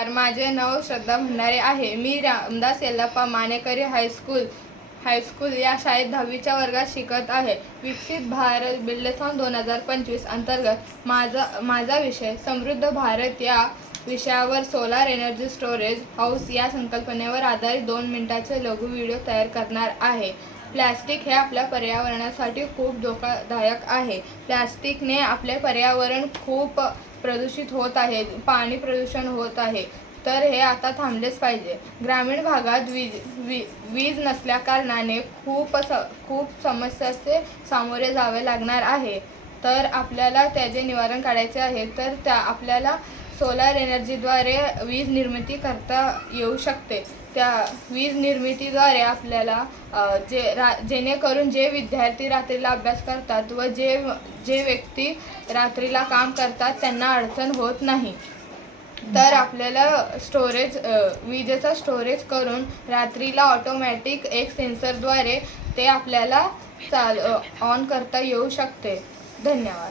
नमस्कार, माझे नाव श्रद्धा भंडारे आहे. मी रामदास यल्लप्पा मानेकरी हायस्कूल या शाळेत 10वीच्या वर्गात शिकत आहे. विकसित भारत बिल्डेथॉन 2025 अंतर्गत माझा विषय समृद्ध भारत या विषयावर सोलार एनर्जी स्टोरेज हाऊस या संकल्पनेवर आधारित 2 मिनिटाचे लघु व्हिडिओ तयार करणार आहे. प्लॅस्टिक हे आपल्या पर्यावरणासाठी खूप धोकादायक आहे. प्लॅस्टिकने आपले पर्यावरण खूप प्रदूषित होत आहे, पाणी प्रदूषण होत आहे. तर हे आता थांबलेच पाहिजे. ग्रामीण भागात वीज नसल्याकारणाने खूप समस्याचे सामोरे जावे लागणार आहे. तर आपल्याला त्याचे निवारण काढायचे आहे. तर आपल्याला सोलार एनर्जीद्वारे वीज निर्मिती करता येऊ शकते. त्या वीज निर्मितीद्वारे आपल्याला जेणेकरून जे विद्यार्थी रात्रीला अभ्यास करतात व जे व्यक्ती रात्रीला काम करतात त्यांना अडचण होत नाही. तर आपल्याला विजेचा स्टोरेज करून रात्रीला ऑटोमॅटिक एक सेन्सरद्वारे ते आपल्याला ऑन करता येऊ शकते. धन्यवाद.